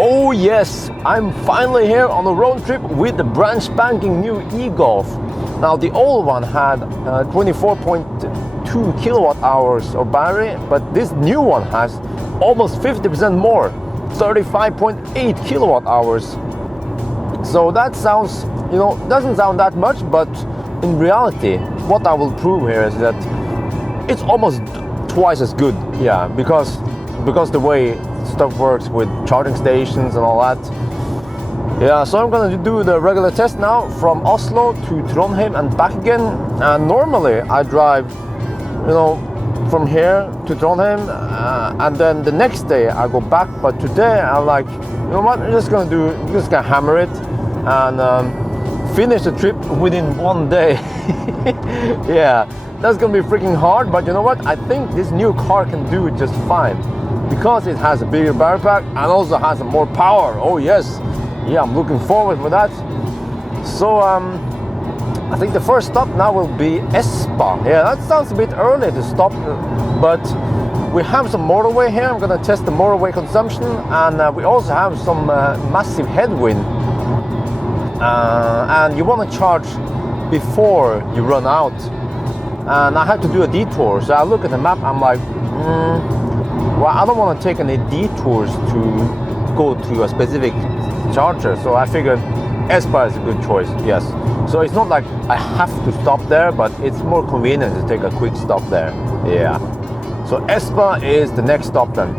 Oh yes, I'm finally here on a road trip with the brand spanking new e-Golf. Now the old one had 24.2 kilowatt hours of battery, but this new one has almost 50% more, 35.8 kilowatt hours. So that sounds, doesn't sound that much, but in reality, what I will prove here is that it's almost twice as good. Yeah, because the way stuff works with charging stations and all that. Yeah, so I'm gonna do the regular test now from Oslo to Trondheim and back again. And normally I drive, from here to Trondheim, and then the next day I go back. But today I'm like, you know what? I'm just gonna hammer it and finish the trip within one day. Yeah, that's gonna be freaking hard. But you know what? I think this new car can do it just fine, because it has a bigger battery pack and also has more power. Oh yes, yeah, I'm looking forward for that. So I think the first stop now will be Espa. Yeah, that sounds a bit early to stop, but we have some motorway here. I'm gonna test the motorway consumption, and we also have some massive headwind. And you want to charge before you run out. And I had to do a detour, so I look at the map. I'm like, well, I don't want to take any detours to go to a specific charger, so I figured Espa is a good choice. Yes, so it's not like I have to stop there, but it's more convenient to take a quick stop there. Yeah, so Espa is the next stop then.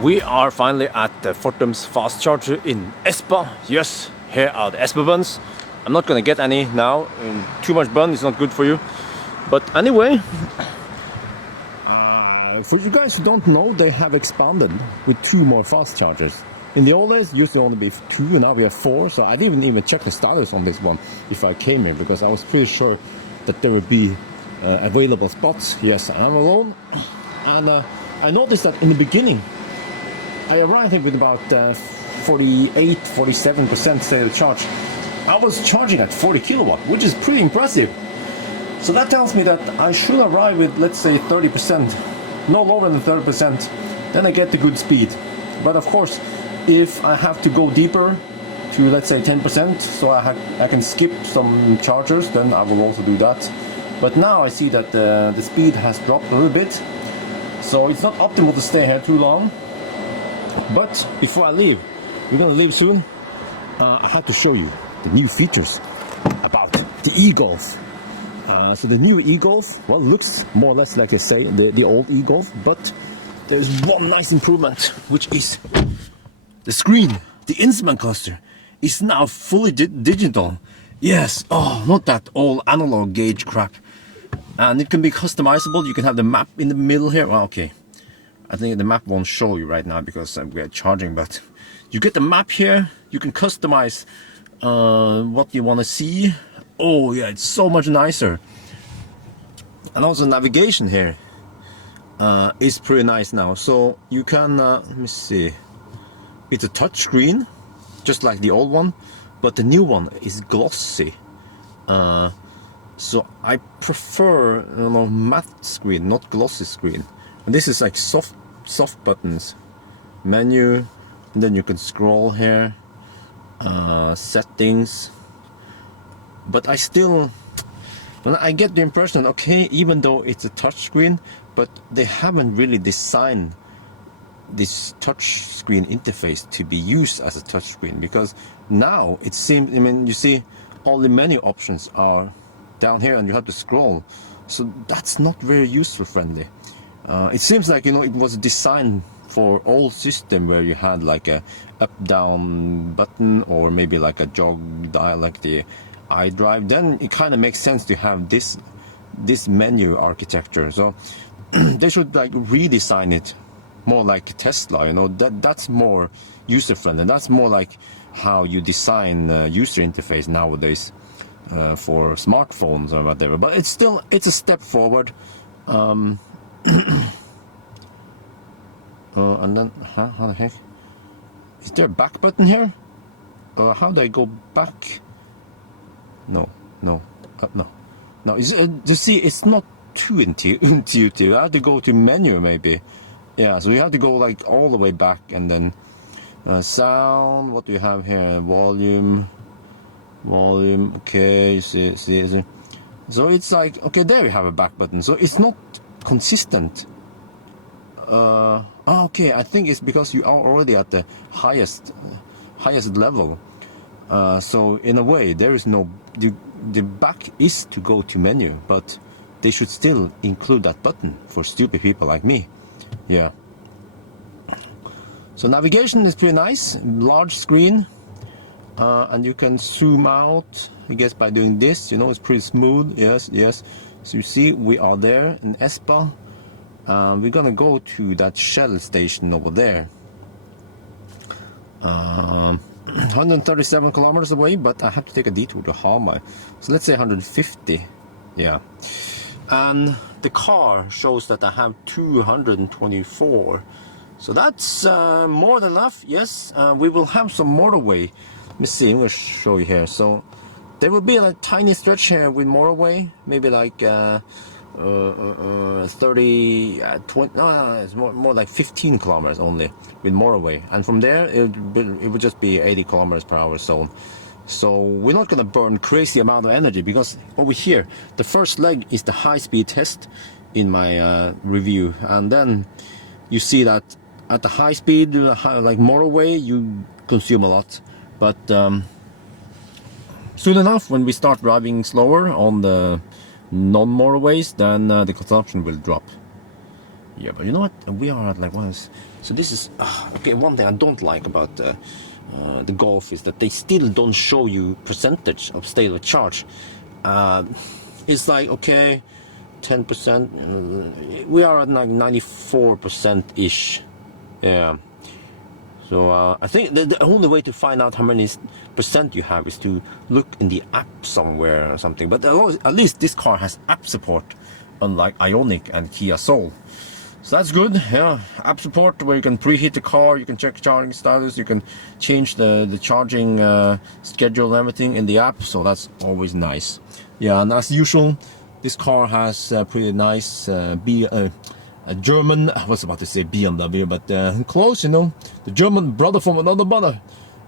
We are finally at the Fortum's fast charger in Espa. Yes, here are the Espa buns. I'm not gonna get any now. Too much bun is not good for you. But anyway, for you guys who don't know, they have expanded with 2 more fast chargers. In the old days, used to only be 2, and now we have 4. So I didn't even check the status on this one if I came here, because I was pretty sure that there would be available spots. Yes, I'm alone. And I noticed that in the beginning, I arrived here with about 47% state of charge. I was charging at 40 kilowatt, which is pretty impressive. So that tells me that I should arrive with, let's say, 30%, no lower than 30%, then I get the good speed. But of course, if I have to go deeper to, let's say, 10%, so I can skip some chargers, then I will also do that. But now I see that the speed has dropped a little bit, so it's not optimal to stay here too long. But before I leave, we're gonna leave soon, I have to show you the new features about the e-Golf. So the new e-Golf, well, looks more or less like I say the old e-Golf, but there's one nice improvement, which is the screen. The instrument cluster is now fully digital. Yes, oh, not that old analog gauge crap. And it can be customizable. You can have the map in the middle here. Well, okay, I think the map won't show you right now because we are charging, but you get the map here. You can customize what you want to see. Oh yeah, it's so much nicer. And also navigation here is pretty nice now. So you can, let me see, it's a touch screen, just like the old one, but the new one is glossy. So I prefer, matte screen, not glossy screen. And this is like soft buttons, menu, and then you can scroll here, settings. But I still, I get the impression, okay, even though it's a touch screen, but they haven't really designed this touch screen interface to be used as a touch screen, because now it seems, I mean, you see all the menu options are down here and you have to scroll, so that's not very user friendly. It seems like, you know, it was designed for old system where you had like a up down button or maybe like a jog dial like the iDrive. Then it kind of makes sense to have this menu architecture. So they should like redesign it more like Tesla, you know, that's more user friendly. That's more like how you design user interface nowadays for smartphones or whatever. But it's still, it's a step forward. And then how the heck is there a back button here? How do I go back? No. You see, it's not too intuitive. I have to go to menu maybe. Yeah, so you have to go like all the way back, and then sound. What do you have here? Volume. Okay, you see. So it's like, okay, there we have a back button. So it's not consistent. Okay, I think it's because you are already at the highest level. So in a way, there is no, the back is to go to menu, but they should still include that button for stupid people like me. Yeah. So navigation is pretty nice, large screen, and you can zoom out, I guess, by doing this. You know, it's pretty smooth. Yes. So you see, we are there in Espa. We're gonna go to that Shell station over there. 137 kilometers away, but I have to take a detour to Hamar. So let's say 150. Yeah. And the car shows that I have 224. So that's more than enough. Yes, we will have some motorway. Let me see, I'm gonna show you here. So there will be a tiny stretch here with motorway, maybe like 30, 20, no, it's more like 15 kilometers only with motorway, and from there it would just be 80 kilometers per hour zone. So we're not gonna burn crazy amount of energy, because over here the first leg is the high-speed test in my review, and then you see that at the high speed, like motorway, you consume a lot, but soon enough, when we start driving slower on the non-motorways, then the consumption will drop. Yeah, but you know what? We are at like so this is okay. One thing I don't like about the Golf is that they still don't show you percentage of state of charge. It's like, okay, 10%. We are at like 94% ish. Yeah. So I think the only way to find out how many percent you have is to look in the app somewhere or something. But at least this car has app support, unlike Ioniq and Kia Soul. So that's good. Yeah, app support where you can preheat the car, you can check charging status, you can change the charging schedule and everything in the app. So that's always nice. Yeah, and as usual, this car has pretty nice a German, I was about to say BMW, but close, you know, the German brother from another mother.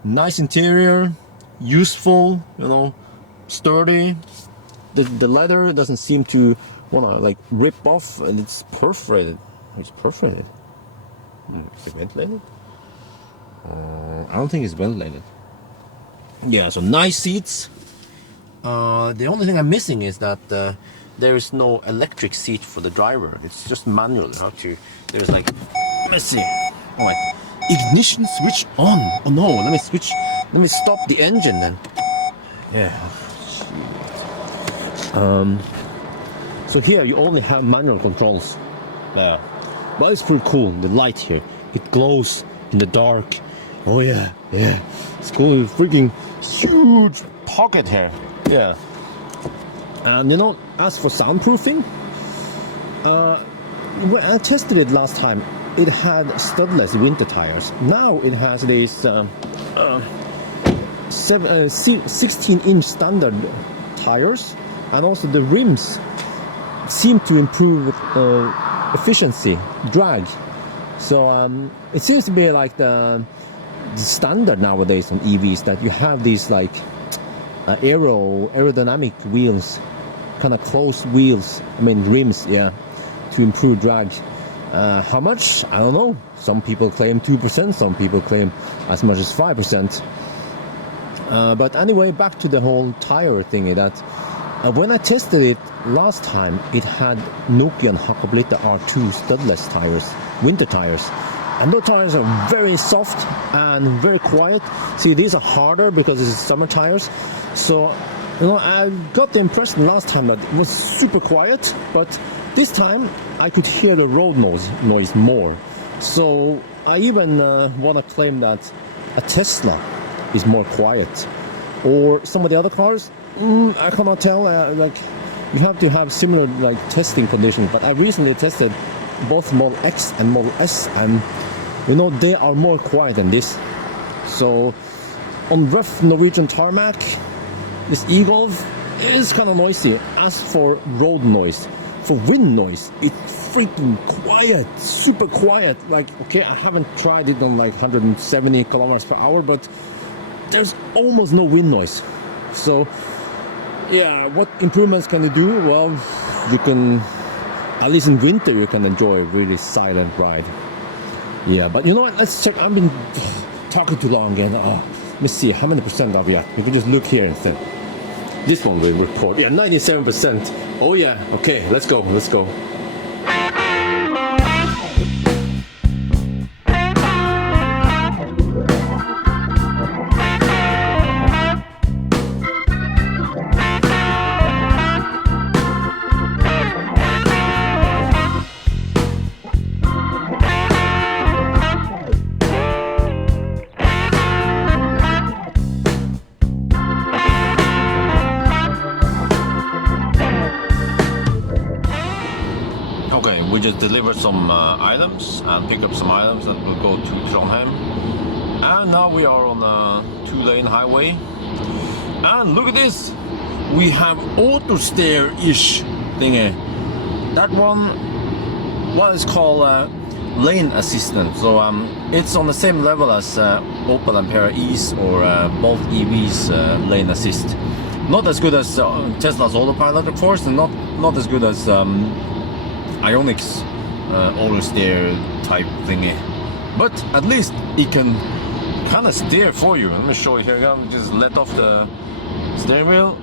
Nice interior, useful, you know, sturdy. The leather doesn't seem to wanna like rip off, and it's perforated. It's perforated. Is it ventilated? I don't think it's ventilated. Yeah, so nice seats. The only thing I'm missing is that there is no electric seat for the driver. It's just manual. How to? There's like, let's see. Oh wait, ignition switch on. Oh no, let me switch. Let me stop the engine then. Yeah. So here you only have manual controls. Yeah. But it's pretty cool. The light here, it glows in the dark. Oh yeah. It's cool. Freaking huge pocket here. Yeah. And you know, as for soundproofing, when I tested it last time, it had studless winter tires. Now it has these 16-inch standard tires, and also the rims seem to improve efficiency, drag. So it seems to be like the standard nowadays on EVs, that you have these like aerodynamic wheels, kind of closed wheels, I mean rims, yeah, to improve drag. How much? I don't know. Some people claim 2%, some people claim as much as 5%. But anyway, back to the whole tire thingy, that when I tested it last time, it had Nokian Hakkapeliitta R2 studless tires, winter tires. And those tires are very soft and very quiet. See, these are harder because it's summer tires. So, you know, I got the impression last time that it was super quiet, but this time I could hear the road noise more. So I even want to claim that a Tesla is more quiet, or some of the other cars. I cannot tell. Like, you have to have similar like testing conditions. But I recently tested both Model X and Model S, and you know, they are more quiet than this. So on rough Norwegian tarmac, this e-Golf is kind of noisy. As for road noise, for wind noise, it's freaking quiet, super quiet. Like, okay, I haven't tried it on like 170 kilometers per hour, but there's almost no wind noise. So yeah, what improvements can you do? Well, you can, at least in winter, you can enjoy a really silent ride. Yeah, but you know what, let's check. I've been talking too long again. Let me see, how many percent are we at? We can just look here instead. This one will report. Yeah, 97%. Oh yeah, okay, let's go. Okay, we just delivered some items and pick up some items, and we'll go to Trondheim. And now we are on a 2-lane highway. And look at this! We have auto steer-ish thingy. That one is called lane assistant. So it's on the same level as Opel Ampera E's or Bolt EV's lane assist. Not as good as Tesla's autopilot, of course, and not as good as Ionix's auto steer type thingy, but at least it can kind of steer for you. Let me show you here again. Just let off the steering wheel,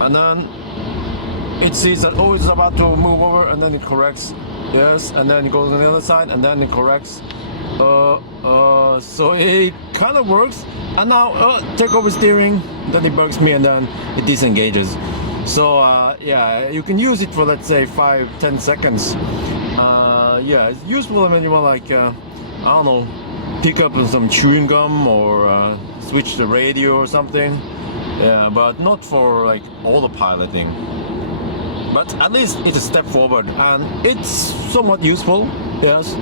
and then it sees that, oh, it's about to move over, and then it corrects. Yes, and then it goes on the other side, and then it corrects. So it kind of works. And now take over steering, then it bugs me, and then it disengages. So yeah, you can use it for, let's say, 5-10 seconds. Yeah, it's useful when you want, like, I don't know, pick up some chewing gum or switch the radio or something. Yeah, but not for like autopiloting. But at least it's a step forward, and it's somewhat useful. Yes.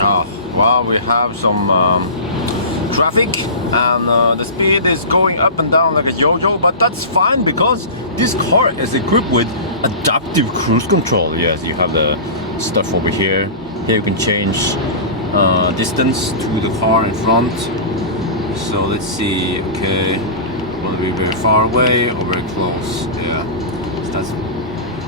Oh, well, we have some traffic, and the speed is going up and down like a yo-yo, but that's fine because this car is equipped with adaptive cruise control. Yes, you have the stuff over here. Here you can change distance to the car in front. So let's see, okay, want to be very far away or very close. Yeah, so that's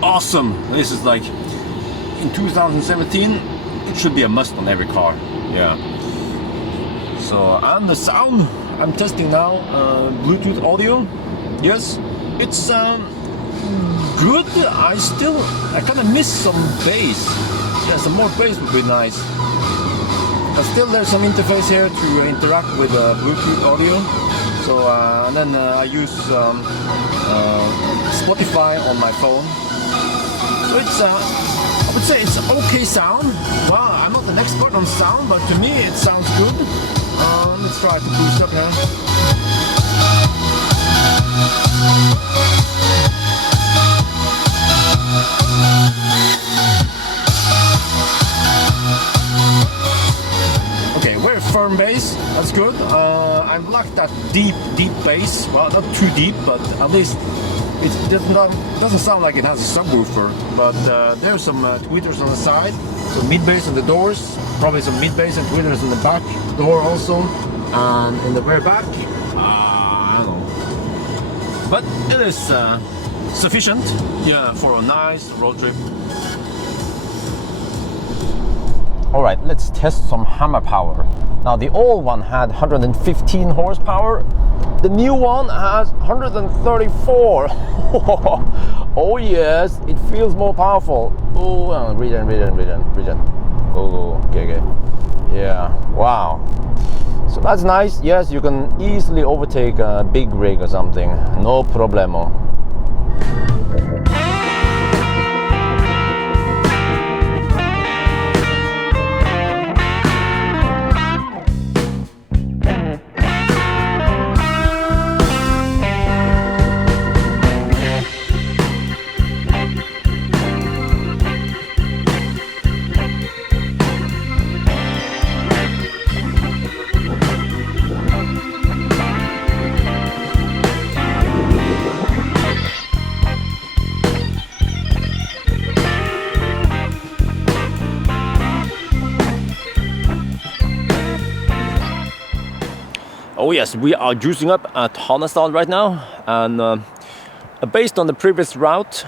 awesome. This is like, in 2017, it should be a must on every car. Yeah. So, and the sound, I'm testing now, Bluetooth audio. Yes, it's good. I kind of miss some bass. Yeah, some more bass would be nice. But still, there's some interface here to interact with Bluetooth audio. So, and then I use Spotify on my phone. So it's, I would say it's okay sound. Well, I'm not an expert on sound, but to me it sounds good. Let's try to boost up here. Okay, very firm bass. That's good. I like that deep bass. Well, not too deep, but at least it doesn't sound like it has a subwoofer. But there's some tweeters on the side, some mid bass on the doors, probably some mid bass and tweeters on the back door also, and in the very back, I don't know. But it is sufficient, yeah, for a nice road trip. All right, let's test some hammer power. Now the old one had 115 horsepower. The new one has 134. Oh yes, it feels more powerful. Oh, regen. Oh, okay. Yeah, wow. So that's nice. Yes, you can easily overtake a big rig or something. No problemo. Oh yes, we are juicing up at Hanestad right now, and based on the previous route,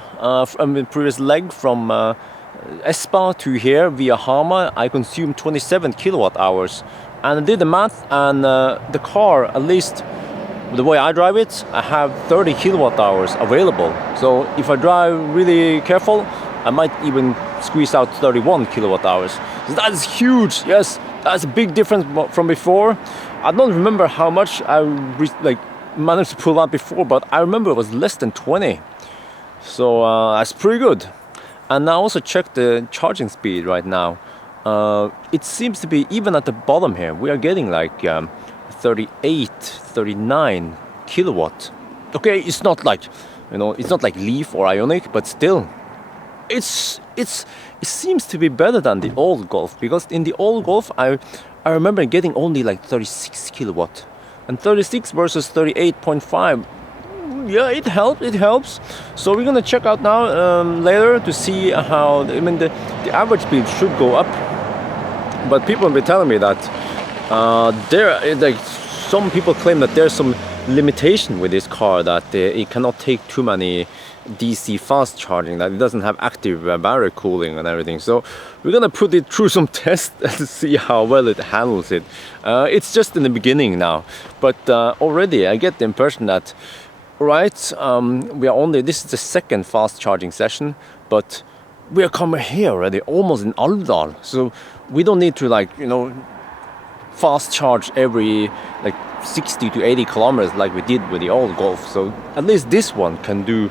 previous leg from Espa to here via Hamar, I consumed 27 kilowatt hours, and I did the math, and the car, at least the way I drive it, I have 30 kilowatt hours available. So if I drive really careful, I might even squeeze out 31 kilowatt hours. So that is huge. Yes, that's a big difference from before. I don't remember how much I managed to pull out before, but I remember it was less than 20. So that's pretty good. And I also checked the charging speed right now. It seems to be, even at the bottom here, we are getting like 38, 39 kilowatt. Okay, it's not like, it's not like Leaf or Ioniq, but still, it seems to be better than the old Golf, because in the old Golf I remember getting only like 36 kilowatt, and 36 versus 38.5. Yeah, it helps. So we're gonna check out now later to see how, the average speed should go up, but people have been telling me that some people claim that there's some limitation with this car, that it cannot take too many DC fast charging, that it doesn't have active battery cooling and everything. So we're gonna put it through some tests to see how well it handles it. It's just in the beginning now, but already I get the impression that, right, this is the second fast charging session, but we are coming here already, almost in Alvdal, so we don't need to fast charge every 60 to 80 kilometers like we did with the old Golf. So at least this one can do,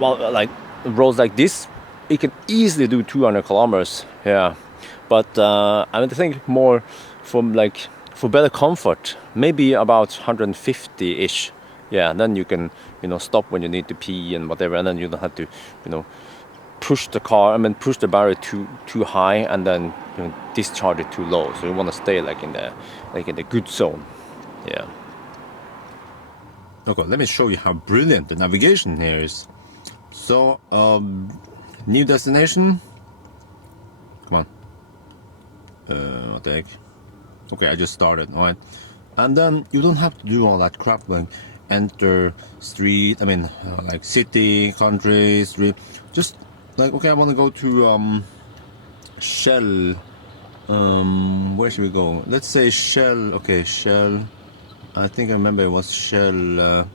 roads like this, it can easily do 200 kilometers. Yeah, but I think more for better comfort, maybe about 150-ish. Yeah, then you can stop when you need to pee and whatever, and then you don't have to push the battery too high and then discharge it too low. So you want to stay in the good zone. Yeah. Okay, let me show you how brilliant the navigation here is. So, new destination. Come on. What the heck? Okay, I just started. All right, and then you don't have to do all that crap enter street. City, country, street. Just okay, I want to go to Shell. Where should we go? Let's say Shell. Okay, Shell. I think I remember it was Shell.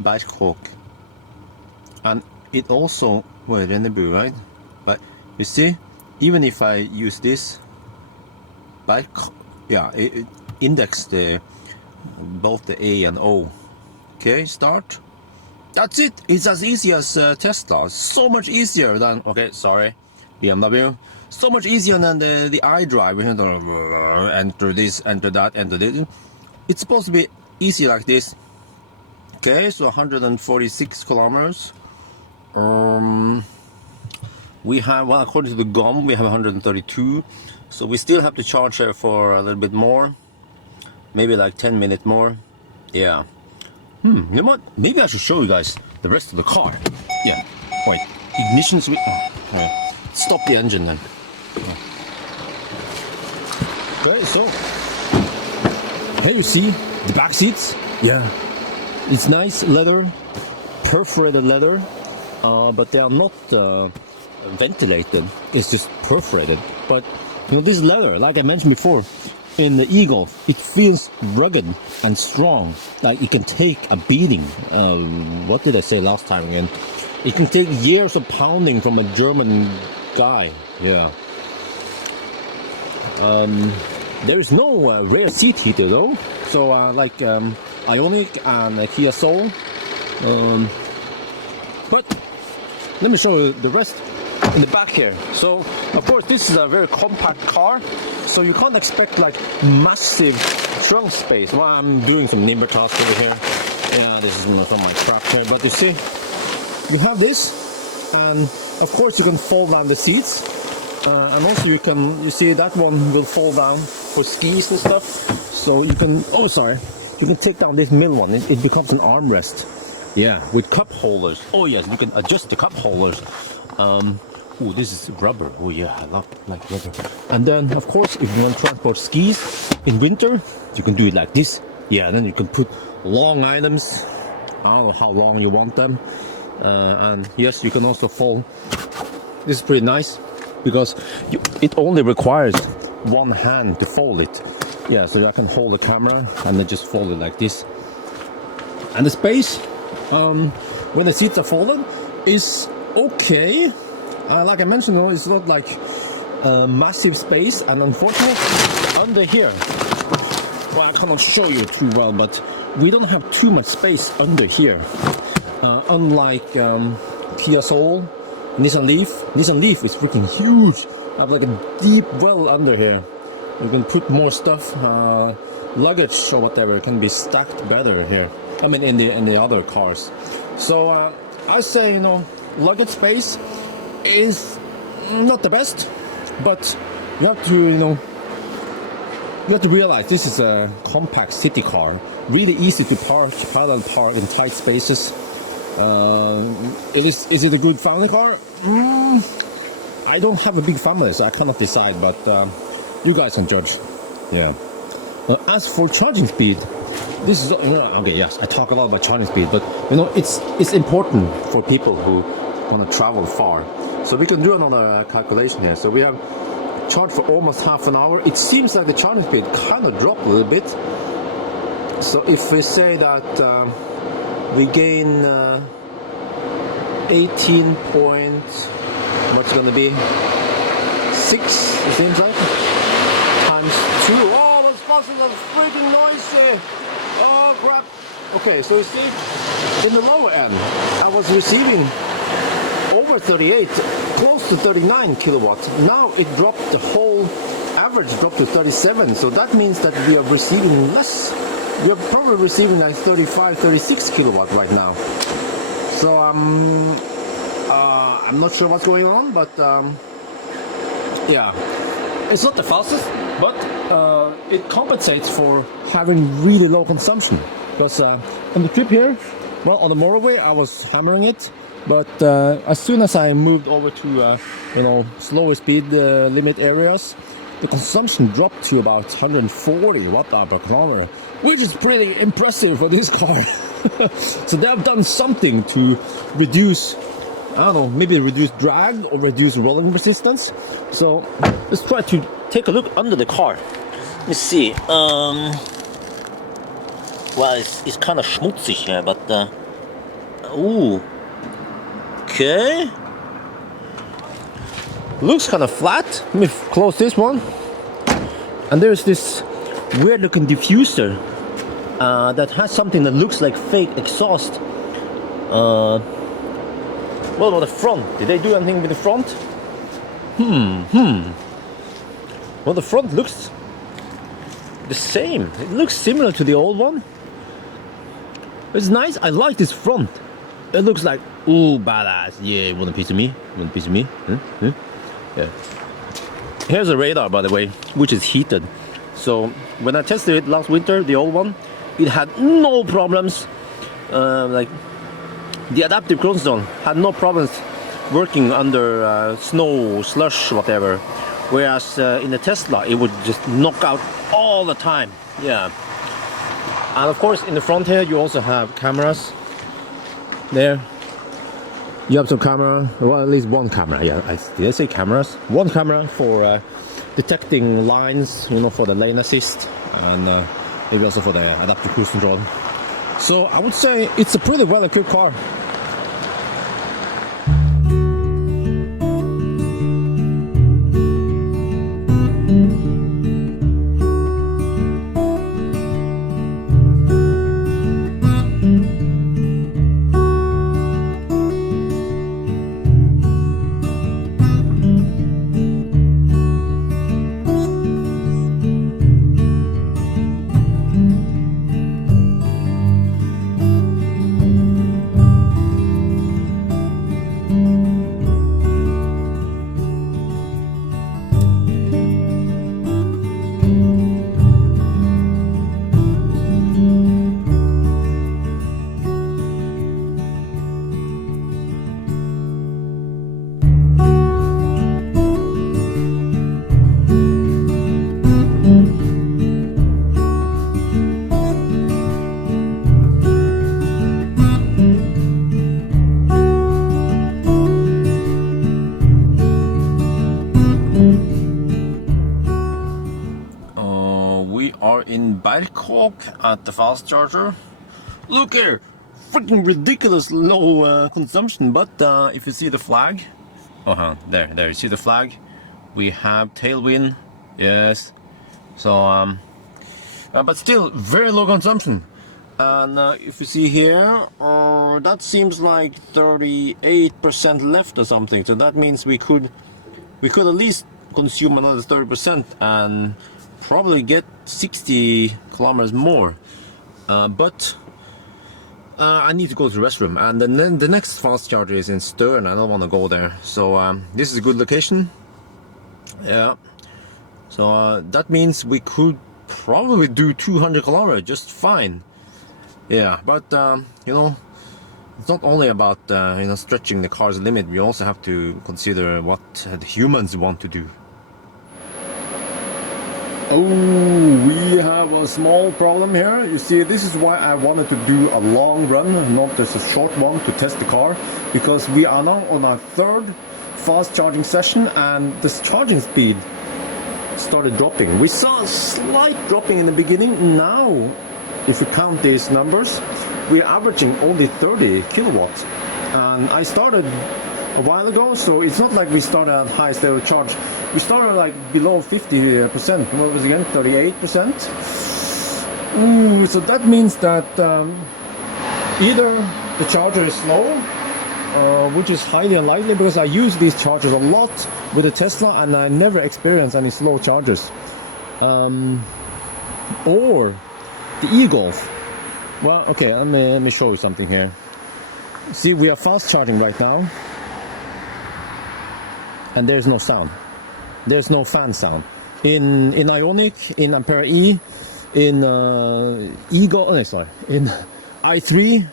Berkak. And it also, Rennebu, right? But you see, even if I use this, it index both the A and O. Okay, start. That's it. It's as easy as Tesla. So much easier than, BMW. So much easier than the iDrive. Enter this, enter that, enter this. It's supposed to be easy like this. Okay, so 146 kilometers. We have, according to the GOM, we have 132. So we still have to charge her for a little bit more. Maybe 10 minutes more. Yeah. You know what? Maybe I should show you guys the rest of the car. Yeah. Wait. Ignition switch. Oh, stop the engine then. Okay, so here you see the back seats. Yeah. It's nice leather, perforated leather, but they are not ventilated. It's just perforated. But you know, this leather, like I mentioned before, in the Eagle, it feels rugged and strong. Like it can take a beating. What did I say last time again? It can take years of pounding from a German guy. Yeah. There is no rear seat heater though. So like Ioniq and Kia Soul. But let me show you the rest in the back here. So of course this is a very compact car, so you can't expect like massive trunk space. Well, I'm doing some nimble tasks over here. Yeah, this is from my crap here. But you see, you have this, and of course you can fold down the seats, and also you see that one will fold down for skis and stuff. So you can, you can take down this middle one. It becomes an armrest. Yeah, with cup holders. Oh yes, you can adjust the cup holders. Oh, this is rubber. Oh yeah, I love like rubber. And then of course, if you want to transport skis in winter, you can do it like this. Yeah, then you can put long items. I don't know how long you want them. And yes, you can also fold. This is pretty nice because it only requires one hand to fold it. Yeah, so I can hold the camera and then just fold it like this. And the space, when the seats are folded, is okay. Like I mentioned, you know, it's not like massive space, and unfortunately, under here, well, I cannot show you too well, but we don't have too much space under here. Unlike Kia Soul, Nissan Leaf. Nissan Leaf is freaking huge. I have like a deep well under here. You can put more stuff, luggage or whatever can be stacked better here. I mean, in the other cars. So I say, you know, luggage space is not the best, but you have to, you know, you have to realize this is a compact city car, really easy to parallel park in tight spaces. Is it a good family car? I don't have a big family, so I cannot decide, but you guys can judge. Yeah. As for charging speed, this is okay. Yes, I talk a lot about charging speed, but you know, it's important for people who want to travel far. So we can do another calculation here. So we have charged for almost half an hour. It seems like the charging speed kind of dropped a little bit. So if we say that we gain 18 point, what's going to be 6? It seems like times 2. Oh, those buses are freaking noisy. Oh crap. Okay, so you see, in the lower end, I was receiving over 38, close to 39 kilowatt. Now it dropped, the whole average dropped to 37. So that means that we are receiving less. We are probably receiving like 35, 36 kilowatt right now. So I'm not sure what's going on, but yeah, it's not the fastest, but it compensates for having really low consumption. Because on the trip here, well, on the motorway, I was hammering it. But as soon as I moved over to you know, slower speed limit areas, the consumption dropped to about 140 watt-hour per kilometer, which is pretty impressive for this car. So they have done something to reduce, I don't know, maybe reduce drag or reduce rolling resistance. So let's try to take a look under the car. Let me see. Well, it's kind of schmutzig here, but ooh. Okay, looks kind of flat. Let me close this one. And there's this weird looking diffuser that has something that looks like fake exhaust. What about the front? Did they do anything with the front? Well, the front looks the same. It looks similar to the old one. It's nice. I like this front. It looks like, ooh, badass. Yeah, you want a piece of me? You want a piece of me? Yeah. Here's a radar, by the way, which is heated. So when I tested it last winter, the old one, it had no problems. Like the adaptive cruise zone had no problems working under snow, slush, whatever. Whereas in the Tesla, it would just knock out all the time. Yeah. And of course, in the front here, you also have cameras. There, You have some camera, well, at least one camera. Yeah, did I say cameras? One camera for detecting lines, you know, for the lane assist, and maybe also for the adaptive cruise control. So I would say it's a pretty well equipped car. In Berkak at the fast charger. Look here, freaking ridiculous low consumption. But if you see the flag, there, you see the flag. We have tailwind, yes. So, but still very low consumption. And if you see here, that seems like 38% left or something. So that means we could at least consume another 30% and probably get 60 kilometers more, but I need to go to the restroom, and then the next fast charger is in Stern. I don't want to go there, so this is a good location. Yeah, so that means we could probably do 200 kilometers just fine. Yeah, but you know, it's not only about you know, stretching the car's limit. We also have to consider what the humans want to do. Oh, we have a small problem here. You see, this is why I wanted to do a long run, not just a short one, to test the car, because we are now on our third fast charging session and this charging speed started dropping. We saw a slight dropping in the beginning. Now, if you count these numbers, we're averaging only 30 kilowatts. And I started a while ago, so it's not like we started at high stereo charge. We started like below 50%. What was it again? 38%. Ooh, so that means that either the charger is slow, which is highly unlikely because I use these chargers a lot with the Tesla and I never experience any slow chargers. Or the e-Golf. Well, okay, let me show you something here. See, we are fast charging right now, and there's no sound. There's no fan sound. In Ioniq, in Ampere E, in in i3,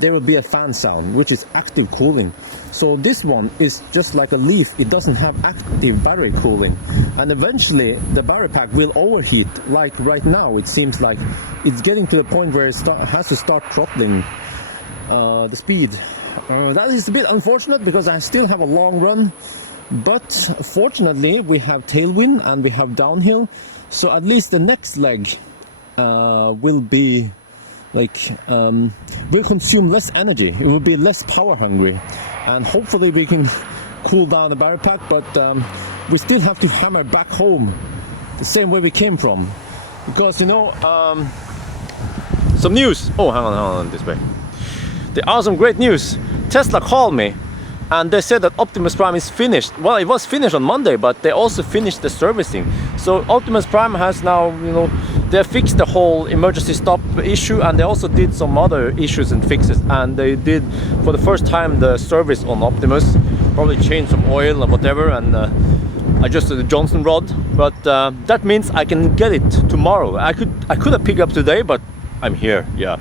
there will be a fan sound, which is active cooling. So this one is just like a Leaf. It doesn't have active battery cooling, and eventually the battery pack will overheat. Like right now, it seems like it's getting to the point where it has to start throttling the speed. That is a bit unfortunate because I still have a long run, but fortunately we have tailwind and we have downhill, so at least the next leg will be like will consume less energy. It will be less power hungry, and hopefully we can cool down the battery pack, but we still have to hammer back home the same way we came from, because you know, some news. Oh, hang on this way. The awesome great news. Tesla called me and they said that Optimus Prime is finished. Well, it was finished on Monday, but they also finished the servicing. So Optimus Prime has now, you know, they fixed the whole emergency stop issue, and they also did some other issues and fixes. And they did, for the first time, the service on Optimus. Probably changed some oil and whatever, and adjusted the Johnson rod. But that means I can get it tomorrow. I could have picked up today, but I'm here, yeah.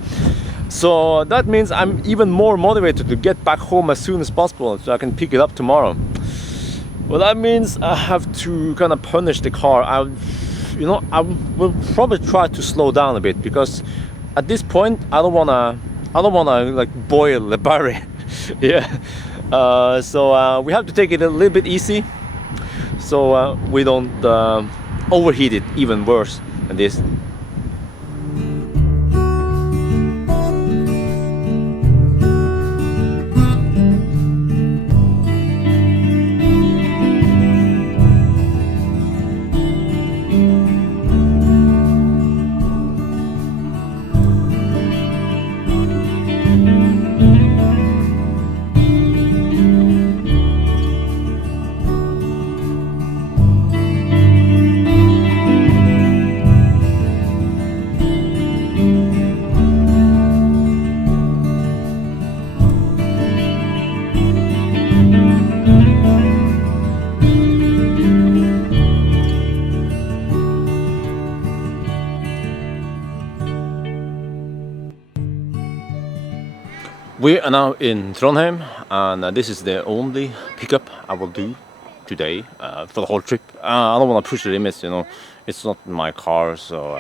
So that means I'm even more motivated to get back home as soon as possible so I can pick it up tomorrow. Well, that means I have to kind of punish the car. I will probably try to slow down a bit, because at this point I don't wanna like boil the battery. Yeah, So we have to take it a little bit easy, so we don't overheat it even worse than this. We are now in Trondheim, and this is the only pickup I will do today for the whole trip. I don't want to push the limits, you know, it's not my car, so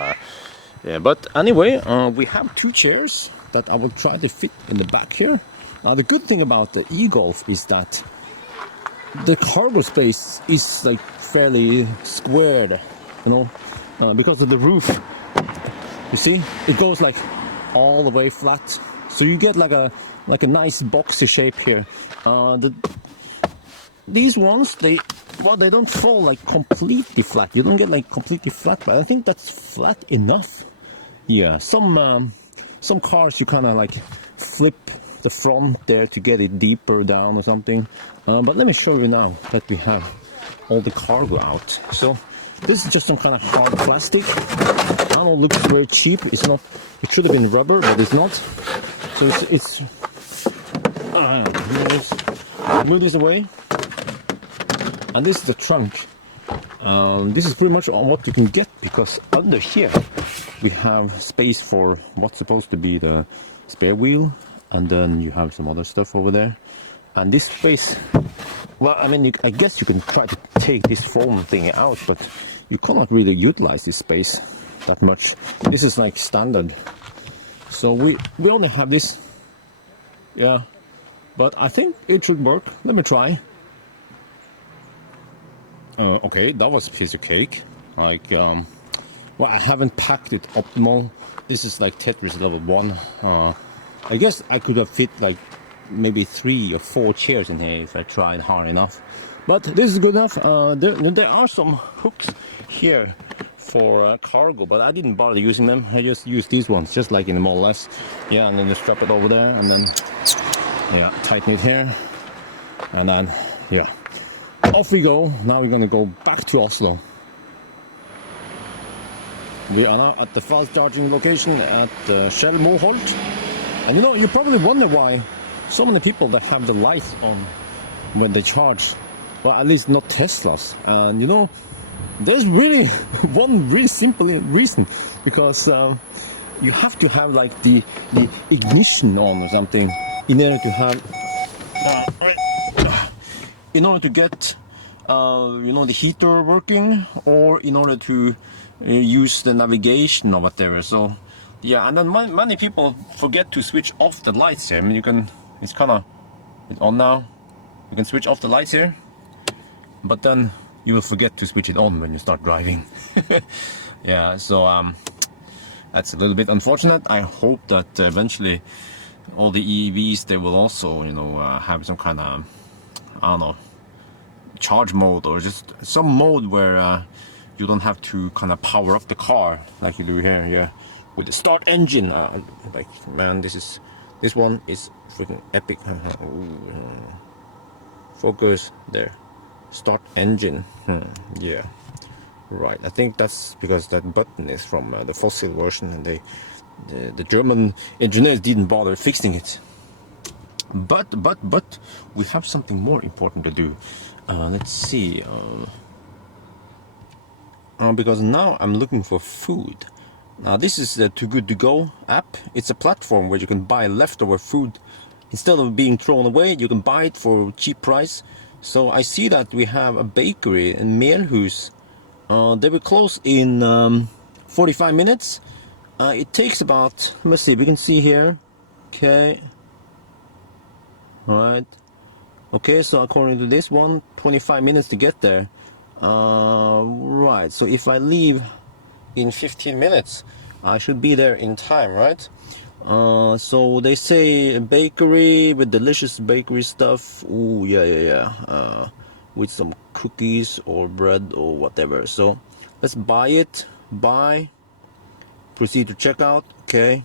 yeah. But anyway, we have two chairs that I will try to fit in the back here. Now the good thing about the e-Golf is that the cargo space is like fairly squared, you know, because of the roof. You see, it goes like all the way flat, so you get like a nice boxy shape here. These ones, they don't fall like completely flat. You don't get like completely flat, but I think that's flat enough. Yeah, some cars you kind of like flip the front there to get it deeper down or something. But let me show you now that we have all the cargo out. So this is just some kind of hard plastic. I don't know, looks very cheap. It's not. It should have been rubber, but it's not. So it's move this away, and this is the trunk. This is pretty much what you can get, because under here we have space for what's supposed to be the spare wheel, and then you have some other stuff over there. And this space, well, I mean, I guess you can try to take this foam thing out, but you cannot really utilize this space that much. This is like standard, so we only have this. Yeah, but I think it should work. Let me try. Okay, that was a piece of cake. Like, well, I haven't packed it optimal. This is like Tetris level 1. I guess I could have fit like maybe 3 or 4 chairs in here if I tried hard enough. But this is good enough. There are some hooks here for cargo, but I didn't bother using them. I just used these ones, just like in the Model S. Yeah, and then just strap it over there, and then yeah, tighten it here, and then yeah, off we go. Now we're gonna go back to Oslo. We are now at the fast charging location at Shell Moholt, and you know, you probably wonder why so many people that have the lights on when they charge, well, at least not Teslas. And you know, there's really one really simple reason, because you have to have like the ignition on or something in order to have in order to get you know, the heater working, or in order to use the navigation or whatever. So yeah, and then many people forget to switch off the lights here. I mean, you can, it's kind of on now. You can switch off the lights here, but then you will forget to switch it on when you start driving. Yeah, so that's a little bit unfortunate. I hope that eventually all the EVs, they will also, you know, have some kind of, I don't know, charge mode, or just some mode where you don't have to kind of power up the car like you do here. Yeah, with the start engine. Like, man, this one is freaking epic. Focus there. Start engine. Yeah, right. I think that's because that button is from the fossil version, and the German engineers didn't bother fixing it. But we have something more important to do. Let's see. Because now I'm looking for food. Now this is the Too Good To Go app. It's a platform where you can buy leftover food. Instead of being thrown away, you can buy it for a cheap price. So I see that we have a bakery in Melhus. They will close in 45 minutes. It takes about, let's see, we can see here. Okay. Right. Okay, so according to this one, 25 minutes to get there. Right, so if I leave in 15 minutes, I should be there in time, right? So they say a bakery with delicious bakery stuff. Ooh, yeah. With some cookies or bread or whatever. So let's buy it. Buy. Proceed to checkout. Okay.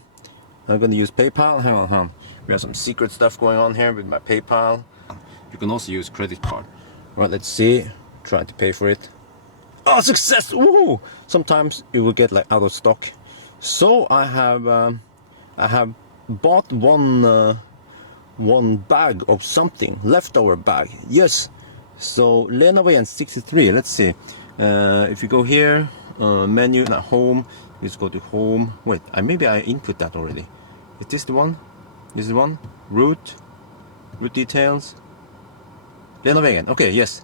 I'm gonna use PayPal. Hang on. We have some secret stuff going on here with my PayPal. You can also use credit card. Right, let's see. Trying to pay for it. Oh, success! Woohoo! Sometimes it will get like out of stock. So I have bought one bag of something, leftover bag. Yes. So Lenawagen 63. Let's see. If you go here, menu, not home. Let's go to home. Wait, maybe I input that already. Is this the one? This is one. Route details. Lenawagen. Okay. Yes.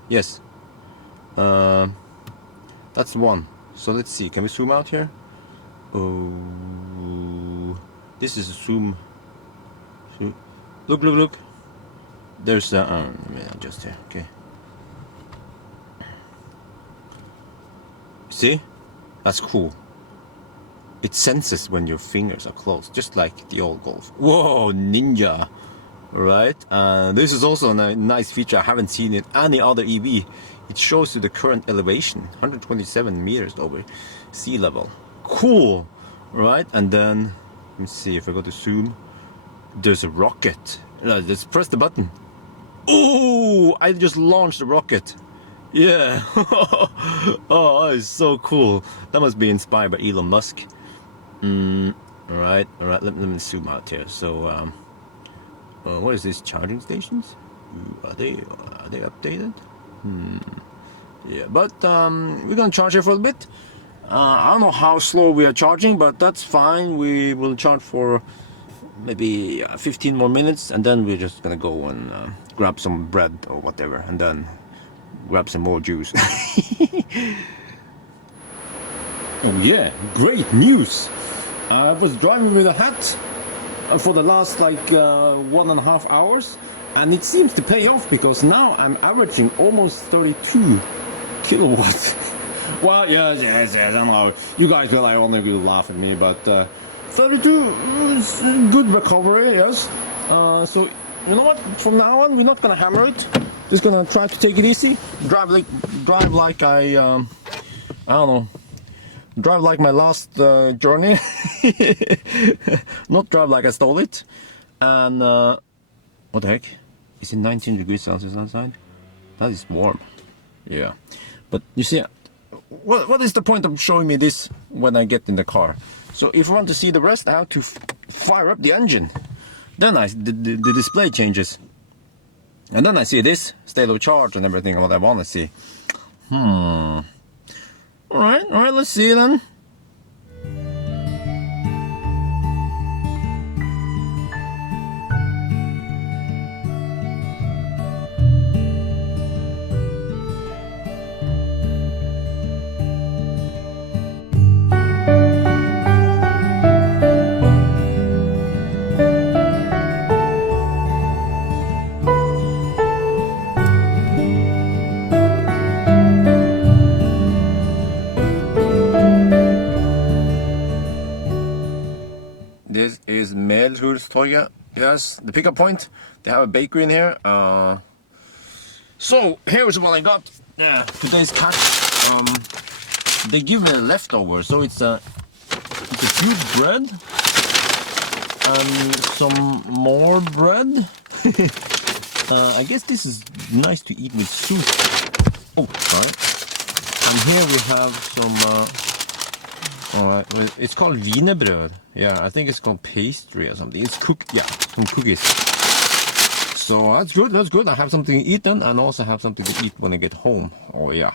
That's one. So let's see. Can we zoom out here? Oh, this is a zoom. Look. There's let me adjust here. Okay. See? That's cool. It senses when your fingers are close, just like the old Golf. Whoa, ninja! Right? This is also a nice feature. I haven't seen it any other EV. It shows you the current elevation, 127 meters over sea level. Cool, right? And then let me see if I go to zoom. There's a rocket. Let's press the button. Oh, I just launched a rocket. Yeah. Oh, it's so cool. That must be inspired by Elon Musk. All right. Let me zoom out here. So, what is this? Charging stations? Are they updated? Yeah, but we're gonna charge it for a bit. I don't know how slow we are charging, but that's fine. We will charge for maybe 15 more minutes, and then we're just gonna go and grab some bread or whatever, and then grab some more juice. Oh yeah, great news! I was driving with a hat for the last like 1.5 hours, and it seems to pay off because now I'm averaging almost 32 kilowatts. Well, yes, I know. You guys will only laugh at me, but 32 is good recovery, yes. So, you know what? From now on, we're not gonna hammer it. Just gonna try to take it easy. Drive like I don't know. Drive like my last journey. Not drive like I stole it. And what the heck? Is it 19 degrees Celsius outside? That is warm. Yeah. But you see, what is the point of showing me this when I get in the car? So if I want to see the rest, I have to fire up the engine. Then the display changes. And then I see this, state of charge and everything, what I want to see. Alright, let's see then. This is Melhustorget. Yes, the pickup point. They have a bakery in here. So here's what I got. Today's catch. They give me a leftover, so it's a few bread and some more bread. I guess this is nice to eat with soup. Oh, sorry. And here we have some. Alright, it's called wienerbrød. Yeah, I think it's called pastry or something. It's some cookies. So that's good. I have something to eat then, and also have something to eat when I get home. Oh yeah.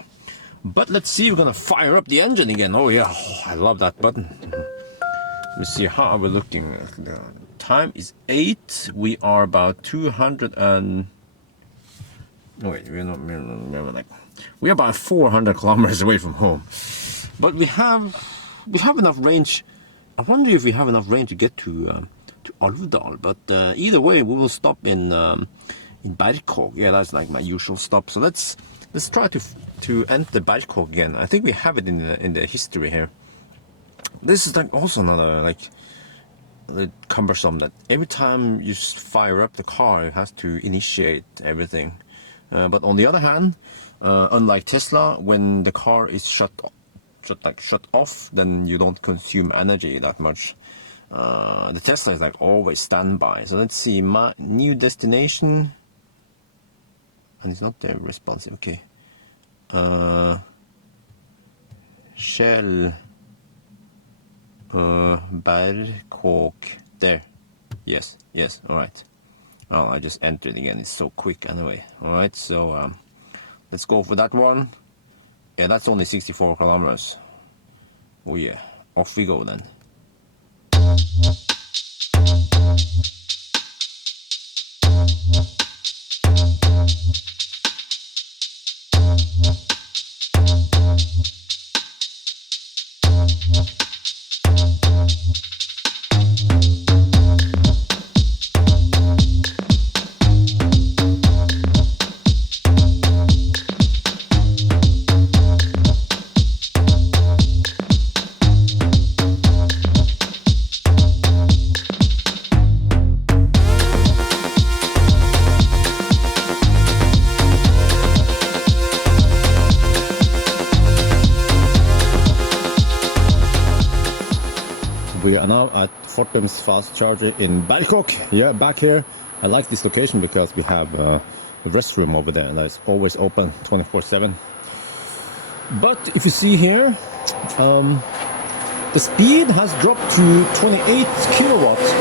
But let's see, we're gonna fire up the engine again. Oh yeah, I love that button. Let me see, how are we looking? The time is 8. We are about 200 and... No, wait, we're about 400 kilometers away from home. But we have enough range. I wonder if we have enough range to get to Alvdal. But either way, we will stop in in Berkak. Yeah, that's like my usual stop. So let's try to enter Berkak again. I think we have it in the history here. This is like also another like cumbersome, that every time you fire up the car, it has to initiate everything. But on the other hand, unlike Tesla, when the car is shut off, then you don't consume energy that much. The Tesla is like always standby. So let's see, my new destination, and it's not there responsive. Okay, Shell, Berkak, there. Yes, all right. Oh, I just entered again. It's so quick anyway. All right, so let's go for that one. Yeah, that's only 64 kilometers. Oh yeah, off we go then. We are now at Fortum's fast charger in Berkak. Yeah, back here. I like this location because we have a restroom over there and it's always open 24/7. But if you see here, the speed has dropped to 28 kilowatts.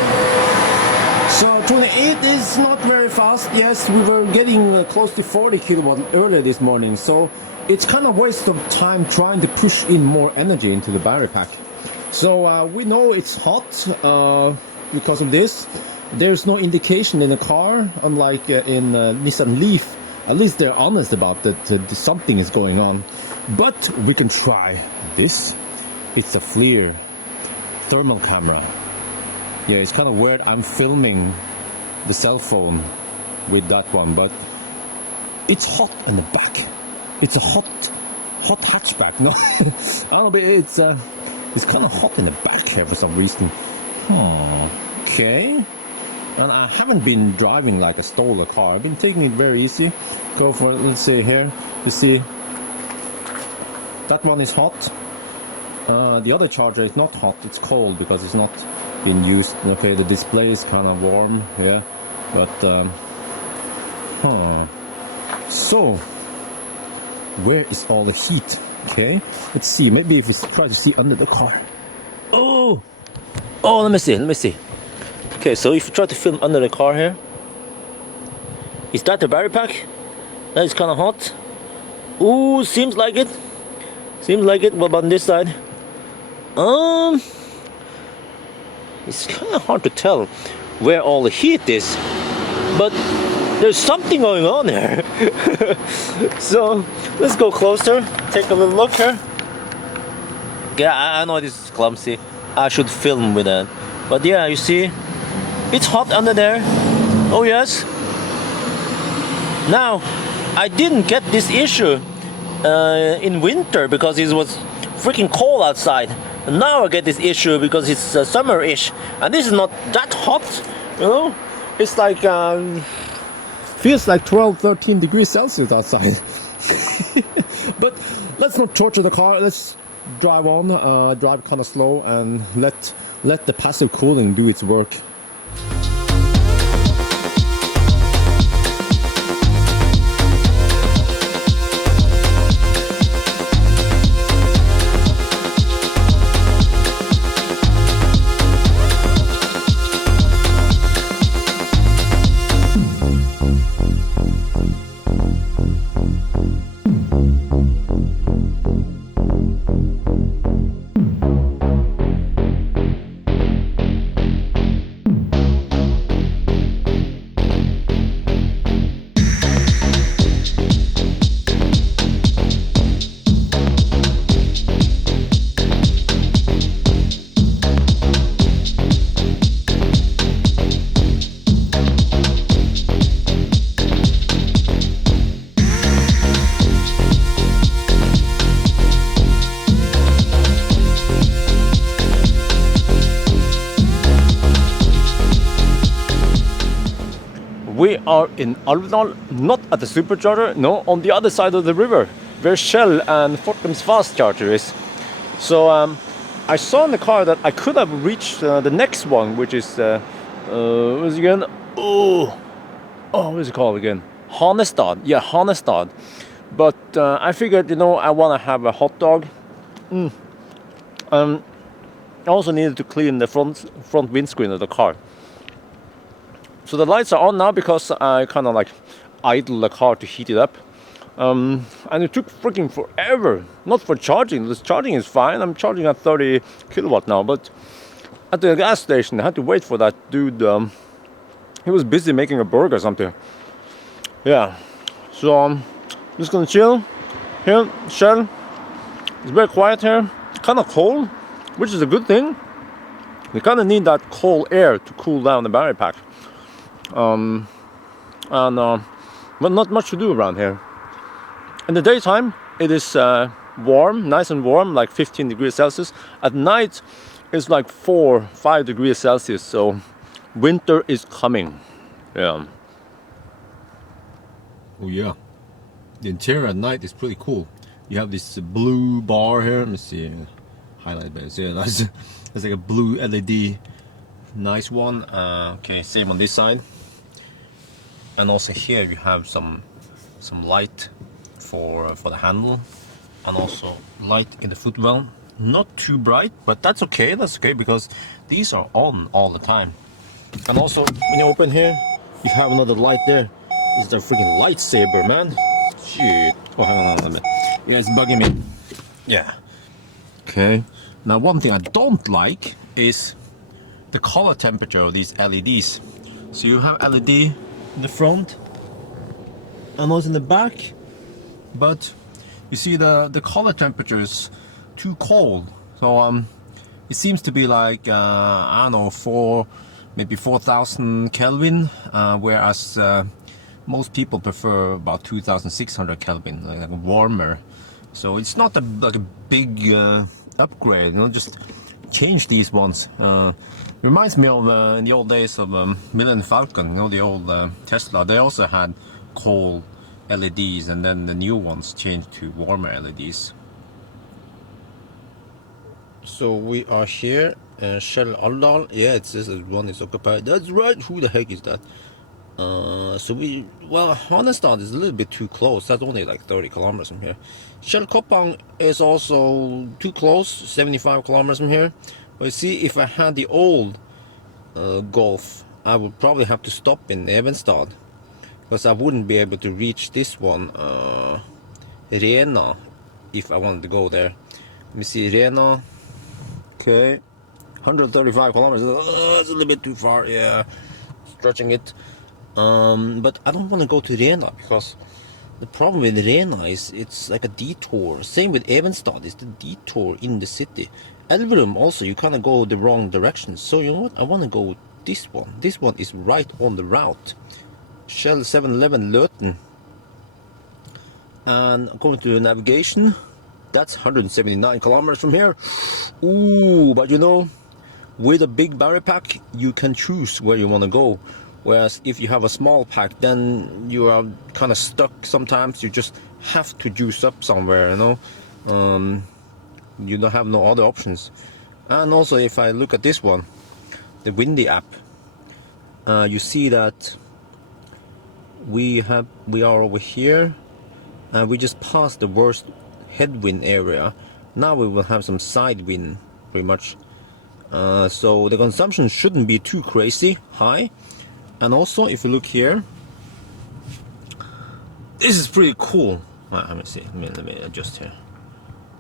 So 28 is not very fast. Yes, we were getting close to 40 kilowatt earlier this morning. So it's kind of waste of time trying to push in more energy into the battery pack. So we know it's hot because of this. There's no indication in the car, unlike in Nissan Leaf. At least they're honest about that something is going on. But we can try this. It's a FLIR thermal camera. Yeah, it's kind of weird. I'm filming the cell phone with that one, but it's hot in the back. It's a hot hatchback. No, I don't know, but it's kind of hot in the back here for some reason. Okay. And I haven't been driving like a stolen car. I've been taking it very easy. Go for it. Let's see here. You see, that one is hot. The other charger is not hot. It's cold because it's not been used. Okay, the display is kind of warm. Yeah, but so where is all the heat? Okay, let's see. Maybe if we try to see under the car. Oh, let me see. Okay, so if you try to film under the car here, is that the battery pack? That is kind of hot. Ooh, seems like it. What about on this side? It's kind of hard to tell where all the heat is, but there's something going on here. So let's go closer, take a little look here. Yeah, I know this is clumsy. I should film with that. But yeah, you see, it's hot under there. Oh yes. Now, I didn't get this issue in winter because it was freaking cold outside. And now I get this issue because it's summer-ish. And this is not that hot, you know? It's like, feels like 12, 13 degrees Celsius outside. But let's not torture the car. Let's drive on, drive kind of slow, and let the passive cooling do its work. are in Alvdal, not at the supercharger, no, on the other side of the river, where Shell and Fortum's fast charger is. So I saw in the car that I could have reached the next one, which is what's it again? Oh, what is it called again? Hanestad. Yeah, Hanestad. But I figured, you know, I want to have a hot dog. I also needed to clean the front windscreen of the car. So the lights are on now because I kind of like idle the car to heat it up. And it took freaking forever. Not for charging. The charging is fine. I'm charging at 30 kilowatt now. But at the gas station, I had to wait for that dude. He was busy making a burger or something. Yeah. So I'm just gonna chill here. Shell. It's very quiet here. Kind of cold, which is a good thing. We kind of need that cold air to cool down the battery pack. But not much to do around here. In the daytime, it is warm, nice and warm, like 15 degrees Celsius. At night, it's like 4-5 degrees Celsius. So winter is coming. Yeah. Oh yeah. The interior at night is pretty cool. You have this blue bar here. Let me see. Highlight base. Yeah, that's it's like a blue LED. Nice one. Okay, same on this side. And also here you have some light for the handle, and also light in the footwell. Not too bright, but that's okay. That's okay because these are on all the time. And also when you open here, you have another light there. It's a freaking lightsaber, man. Shit. Oh, hang on a minute. Yeah, it's bugging me. Yeah. Okay. Now one thing I don't like is the color temperature of these LEDs. So you have LED in the front and also in the back, but you see the color temperature is too cold. So it seems to be like I don't know, maybe 4,000 Kelvin, whereas most people prefer about 2,600 Kelvin, like warmer. So it's not like a big upgrade, you know, just change these ones. Reminds me of in the old days of Millen Falcon, you know, the old Tesla. They also had cold LEDs, and then the new ones changed to warmer LEDs. So we are here, Shell Alvdal. Yeah, it says that one is occupied. That's right. Who the heck is that? Hanestad is a little bit too close. That's only like 30 kilometers from here. Shell Koppang is also too close, 75 kilometers from here. But you see, if I had the old Golf, I would probably have to stop in Hanestad, because I wouldn't be able to reach this one, Rena, if I wanted to go there. Let me see, Rena. Okay, 135 kilometers. It's a little bit too far. Yeah, stretching it. But I don't want to go to Rena, because the problem with Rena is it's like a detour. Same with Hanestad, it's the detour in the city. Elverum also, you kind of go the wrong direction. So you know what, I want to go this one. This one is right on the route. Shell 711 Loten. And according to the navigation, that's 179 kilometers from here. Ooh, but you know, with a big battery pack, you can choose where you want to go. Whereas if you have a small pack, then you are kind of stuck sometimes. You just have to juice up somewhere, you know. You don't have no other options. And also, if I look at this one, the Windy app, you see that we are over here, and we just passed the worst headwind area. Now we will have some side wind, pretty much. So the consumption shouldn't be too crazy high. And also, if you look here, this is pretty cool. Let me see. Let me adjust here.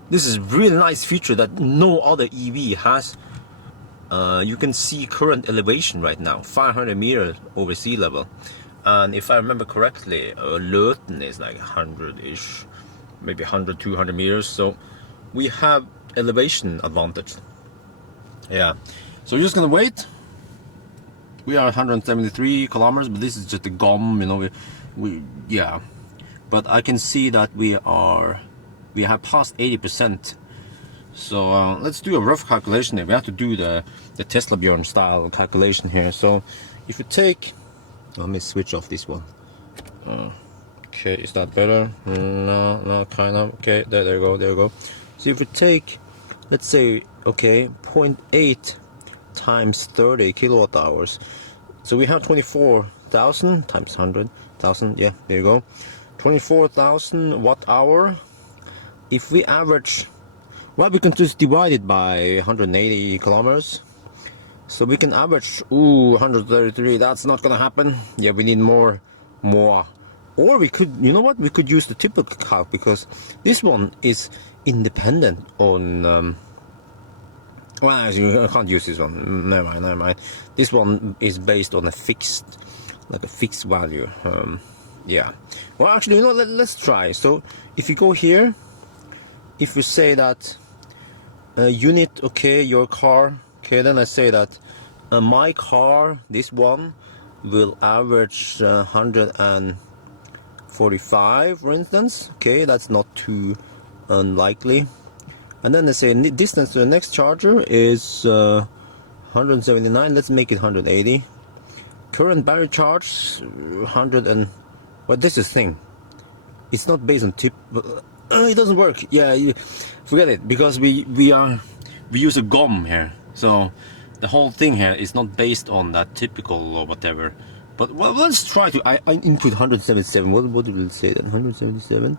This is a really nice feature that no other EV has. You can see current elevation right now, 500 meters over sea level. And if I remember correctly, Loten is like 100-ish, maybe 100, 200 meters. So we have elevation advantage. Yeah. So we're just gonna wait. We are 173 kilometers, but this is just a gum, you know. Yeah. But I can see that we have passed 80%. So let's do a rough calculation here. We have to do the Tesla Bjorn style calculation here. So if you take Let me switch off this one. Okay, is that better? No, kind of. Okay, there you go. So if we take, let's say, okay, 0.8 times 30 kilowatt hours. So we have 24,000 times 100,000. Yeah, there you go. 24,000 watt hour. If we average, well, we can just divide it by 180 kilometers. So we can average, 133. That's not gonna happen. Yeah, we need more. Or we could, you know what? We could use the typical calc, because this one is independent on. Well, actually, I can't use this one. Never mind. This one is based on a fixed value. Yeah. Well, actually, you know, let's try. So if you go here, if you say that unit, okay, your car, okay, then I say that my car, this one, will average 145, for instance. Okay, that's not too unlikely. And then they say distance to the next charger is 179. Let's make it 180. Current battery charge 100 and. Well, this is the thing. It's not based on tip. It doesn't work. Yeah, forget it, because we use a GOM here. So the whole thing here is not based on that typical or whatever. But well, let's try to. I input 177. What did it say then? 177.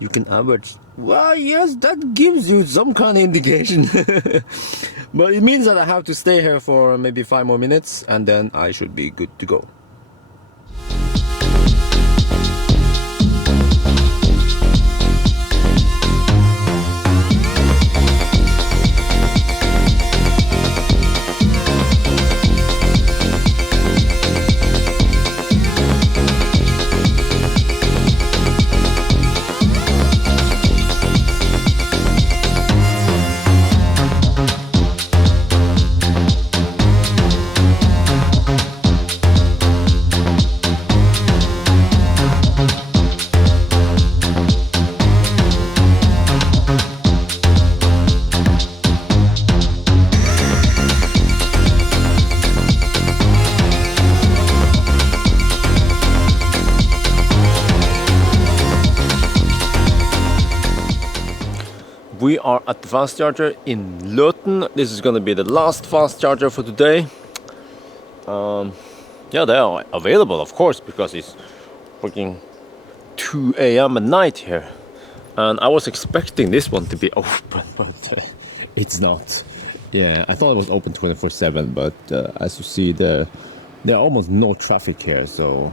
You can average. Well, yes, that gives you some kind of indication. But it means that I have to stay here for maybe 5 more minutes, and then I should be good to go. We are at the fast charger in Loten. This is going to be the last fast charger for today. Yeah, they are available, of course, because it's working 2 a.m. at night here. And I was expecting this one to be open, but it's not. Yeah, I thought it was open 24/7, but as you see, there are almost no traffic here, so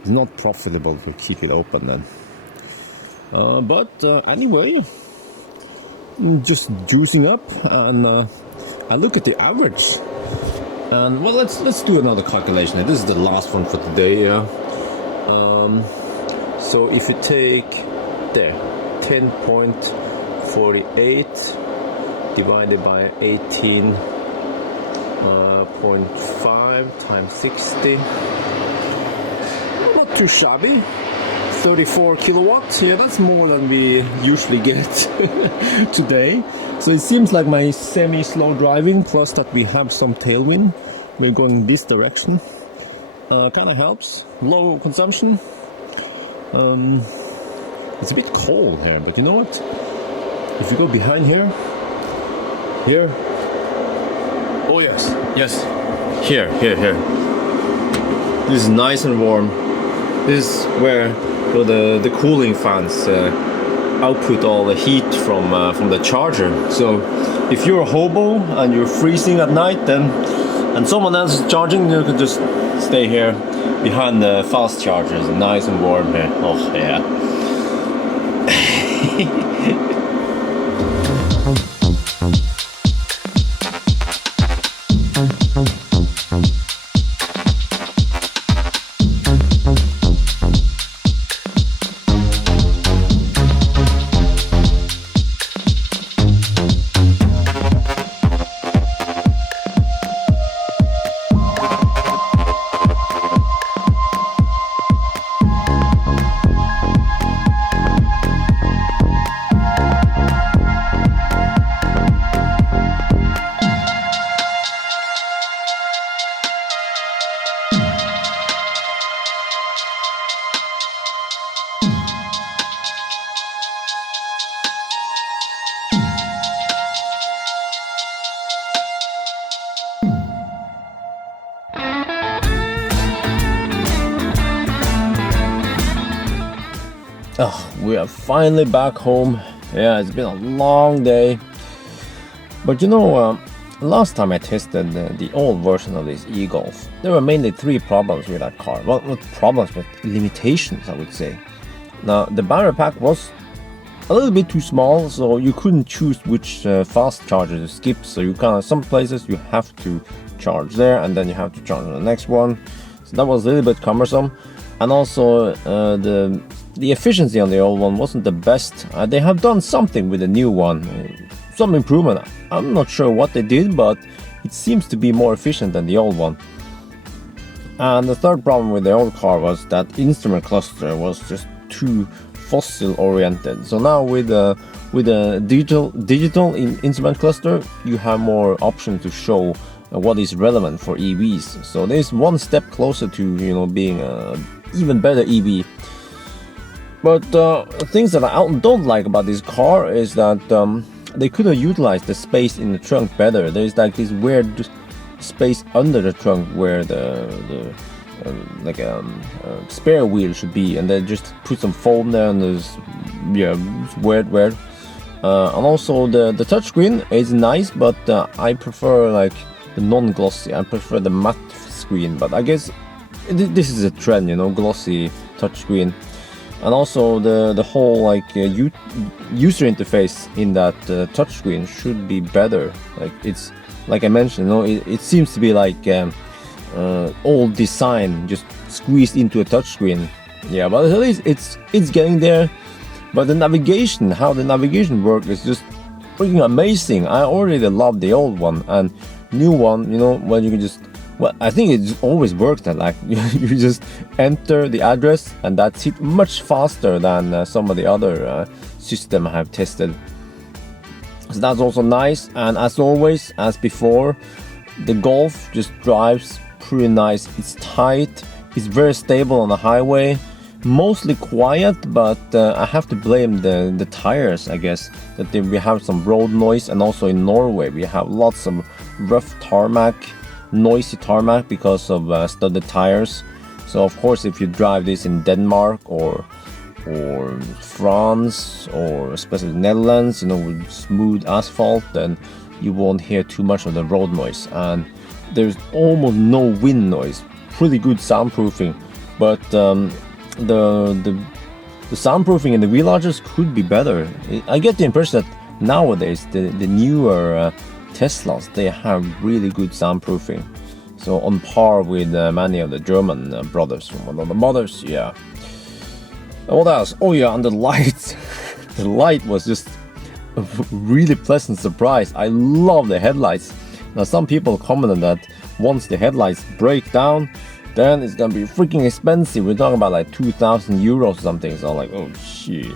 it's not profitable to keep it open then. But anyway, just juicing up, and I look at the average, and well, let's do another calculation. This is the last one for today. So if you take there 10.48 divided by 18.5 times 60, not too shabby. 34 kilowatts. Yeah, that's more than we usually get today. So it seems like my semi-slow driving, plus that we have some tailwind, we're going this direction, kind of helps. Low consumption. It's a bit cold here, but you know what? If you go behind here, oh yes, here. This is nice and warm. This is where the cooling fans output all the heat from the charger. So if you're a hobo and you're freezing at night, then and someone else is charging, you can just stay here behind the fast charger. It's nice and warm here. Oh yeah. we are finally back home. Yeah, it's been a long day. But you know, last time I tested the old version of this e-Golf, there were mainly 3 problems with that car. Well, not problems, but limitations, I would say. Now, the battery pack was a little bit too small, so you couldn't choose which fast charger to skip. So you some places you have to charge there, and then you have to charge on the next one. So that was a little bit cumbersome. And also the efficiency on the old one wasn't the best. They have done something with the new one, some improvement. I'm not sure what they did, but it seems to be more efficient than the old one. And the third problem with the old car was that instrument cluster was just too fossil oriented. So now with a digital instrument cluster, you have more options to show what is relevant for EVs. So there's one step closer to being even better EV. But things that I don't like about this car is that they could have utilized the space in the trunk better. There's like this weird space under the trunk where the spare wheel should be, and they just put some foam there, and there's it's weird. And also the touchscreen is nice, but I prefer like the non-glossy. I prefer the matte screen, but I guess this is a trend, glossy touchscreen. And also the whole like user interface in that touchscreen should be better. Like it's like I mentioned, it seems to be like old design just squeezed into a touchscreen. Yeah, but at least it's getting there. But the navigation, how the navigation works, is just freaking amazing. I already love the old one, and new one, when you can just, well, I think it always worked that like you just enter the address and that's it, much faster than some of the other system I have tested. So that's also nice. And as always, as before, the Golf just drives pretty nice. It's tight, it's very stable on the highway, mostly quiet, but I have to blame the tires, I guess, that we have some road noise. And also in Norway we have lots of rough tarmac, noisy tarmac because of studded tires. So of course if you drive this in Denmark or France or especially Netherlands, with smooth asphalt, then you won't hear too much of the road noise, and there's almost no wind noise. Pretty good soundproofing, but the soundproofing in the wheel arches could be better. I get the impression that nowadays the newer Teslas, they have really good soundproofing, so on par with many of the German brothers from one of the mothers. Yeah. And what else? Oh yeah, and the lights. The light was just a really pleasant surprise. I love the headlights. Now some people commented that once the headlights break down, then it's gonna be freaking expensive. We're talking about like 2,000 euros or something. So I'm like, oh shit,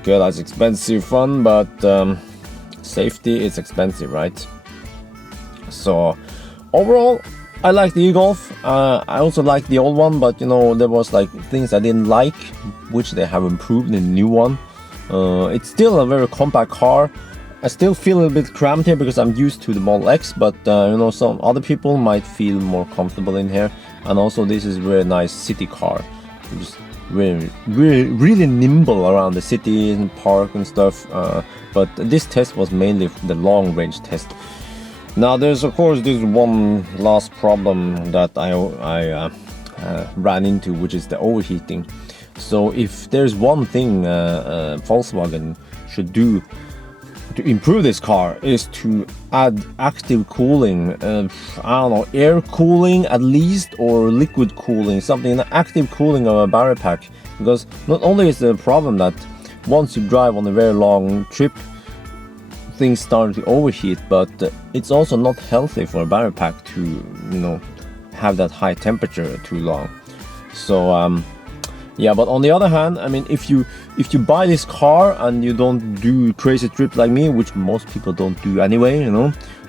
okay, that's expensive fun, but safety is expensive, right? So overall, I like the e-Golf. I also like the old one, but there was like things I didn't like, which they have improved in the new one. It's still a very compact car. I still feel a little bit cramped here because I'm used to the Model X, but some other people might feel more comfortable in here. And also this is a very nice city car. Just really nimble around the city and park and stuff. But this test was mainly the long range test. Now there's of course this one last problem that I ran into, which is the overheating. So if there's one thing Volkswagen should do to improve this car, is to add active cooling, I don't know, air cooling at least, or liquid cooling, something, active cooling of a battery pack. Because not only is the problem that once you drive on a very long trip, things start to overheat, but it's also not healthy for a battery pack to have that high temperature too long. So yeah, but on the other hand, I mean, if you buy this car and you don't do crazy trips like me, which most people don't do anyway,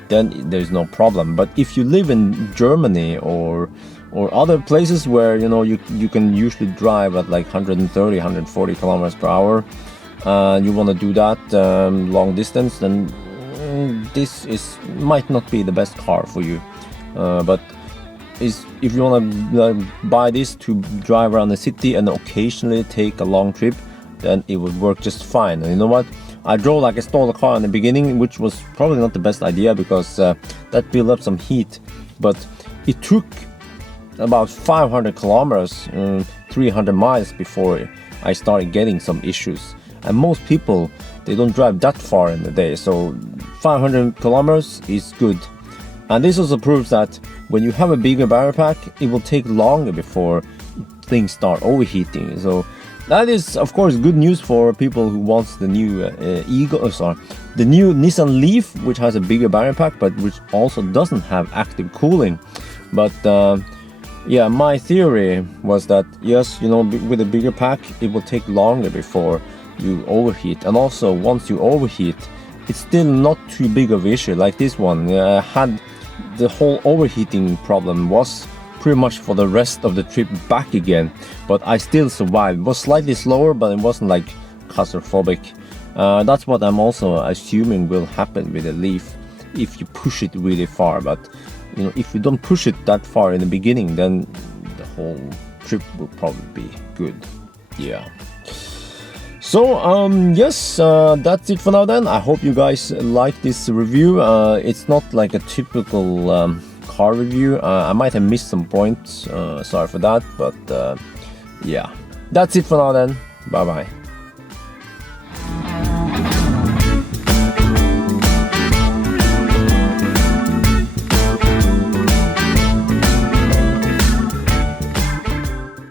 then there's no problem. But if you live in Germany or other places where you can usually drive at like 130, 140 kilometers per hour, you want to do that long distance, then this might not be the best car for you. But if you want to buy this to drive around the city and occasionally take a long trip, then it would work just fine. And you know what? I drove like I stole a car in the beginning, which was probably not the best idea because that built up some heat. But it took about 500 kilometers, 300 miles before I started getting some issues. And most people, they don't drive that far in the day, so 500 kilometers is good. And this also proves that when you have a bigger battery pack, it will take longer before things start overheating. So that is, of course, good news for people who wants the new the new Nissan Leaf, which has a bigger battery pack, but which also doesn't have active cooling. But yeah, my theory was that yes, you know, with a bigger pack, it will take longer before you overheat. And also, once you overheat, it's still not too big of an issue. Like this one, had the whole overheating problem was pretty much for the rest of the trip back again, but I still survived. It was slightly slower, but it wasn't like claustrophobic. That's what I'm also assuming will happen with the Leaf if you push it really far. But you know, if you don't push it that far in the beginning, then the whole trip will probably be good. Yeah. So yes, that's it for now then. I hope you guys like this review. It's not like a typical car review. I might have missed some points, sorry for that, but yeah, that's it for now then. Bye bye.